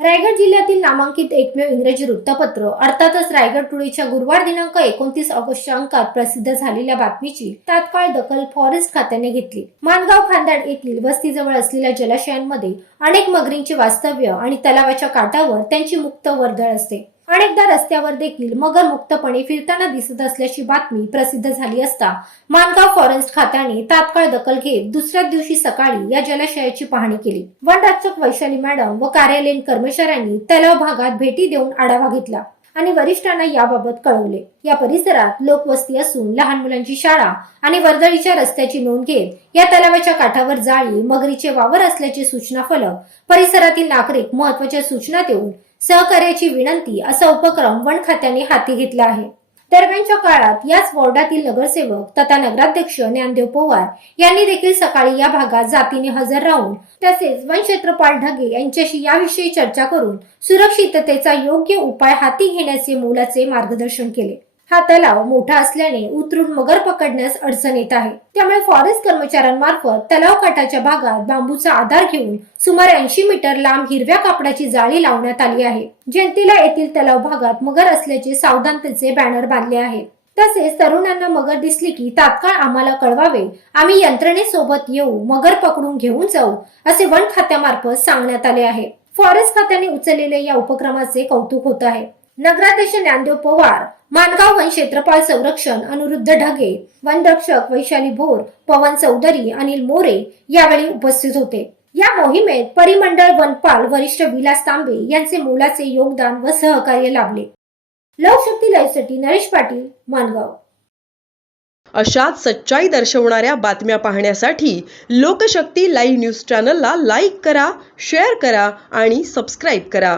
रायगड जिल्ह्यातील नामांकित एकमेव इंग्रजी वृत्तपत्र अर्थातच रायगड टुडेच्या गुरुवार दिनांक एकोणतीस ऑगस्ट अंकात प्रसिद्ध झालेल्या बातमीची तात्काळ दखल फॉरेस्ट खात्याने घेतली. माणगाव खांदाड येथील वस्तीजवळ असलेल्या जलाशयांमध्ये अनेक मगरींचे वास्तव्य आणि तलावाच्या काठावर त्यांची मुक्त वर्दळ असते. अनेकदा रस्त्यावर देखील मगर मुक्तपणे फिरताना दिसत असल्याची बातमी प्रसिद्ध झाली असता मानगाव फॉरेस्ट खात्याने तात्काळ दखल घेत दुसऱ्या दिवशी सकाळी या जलाशयाची पाहणी केली. वन रक्षक वैशाली मॅडम व कार्यालयीन कर्मचाऱ्यांनी तलाव भागात भेटी देऊन आढावा घेतला आणि वरिष्ठांना याबाबत कळवले. या परिसरात लोकवस्ती असून लहान मुलांची शाळा आणि वर्दळीच्या रस्त्याची नोंद घेत या तलावाच्या काठावर जाळी मगरीचे वावर असल्याचे सूचना फलक परिसरातील नागरिक महत्त्वाच्या सूचना देऊन सहकार्याची विनंती असा उपक्रम वन खात्याने हाती घेतला आहे. दरम्यानच्या काळात याच वॉर्डातील नगरसेवक तथा नगराध्यक्ष ज्ञानदेव पवार यांनी देखील सकाळी या भागात जातीने हजर राहून तसेच वन क्षेत्रपाल ढगे यांच्याशी याविषयी चर्चा करून सुरक्षिततेचा योग्य उपाय हाती घेण्याचे मोलाचे मार्गदर्शन केले. हा तलाव मोठा असल्याने उतरून मगर पकडण्यास अडचण येत आहे. त्यामुळे फॉरेस्ट कर्मचाऱ्यांमार्फत तलाव काठाच्या भागात बांबूचा आधार घेऊन सुमारे ऐंशी मीटर लांब हिरव्या कापडाची जाळी लावण्यात आली आहे. जयंतीला येथील तलाव भागात मगर असल्याचे सावधानतेचे बॅनर बांधले आहे. तसेच तरुणांना मगर दिसली की तात्काळ आम्हाला कळवावे. आम्ही यंत्रणेसोबत येऊ मगर पकडून घेऊन जाऊ असे वन खात्यामार्फत सांगण्यात आले आहे. फॉरेस्ट खात्याने उचललेल्या या उपक्रमाचे कौतुक होत आहे. नगराध्यक्ष ज्ञानदेव पवार मानगाव वन क्षेत्रपाल संरक्षण अनिरुद्ध ढगे वनरक्षक वैशाली भोर पवन चौधरी अनिल मोरे यावेळी उपस्थित होते. या मोहिमेत परिमंडळ वनपाल वरिष्ठ विलास तांबे यांचे मोलाचे योगदान व सहकार्य लाभले. लोकशक्ती लाईव्हसाठी नरेश पाटील मानगाव. अशाच सच्चाई दर्शवणाऱ्या बातम्या पाहण्यासाठी लोकशक्ती लाईव्ह न्यूज चॅनलला लाईक करा शेअर करा आणि सबस्क्राईब करा.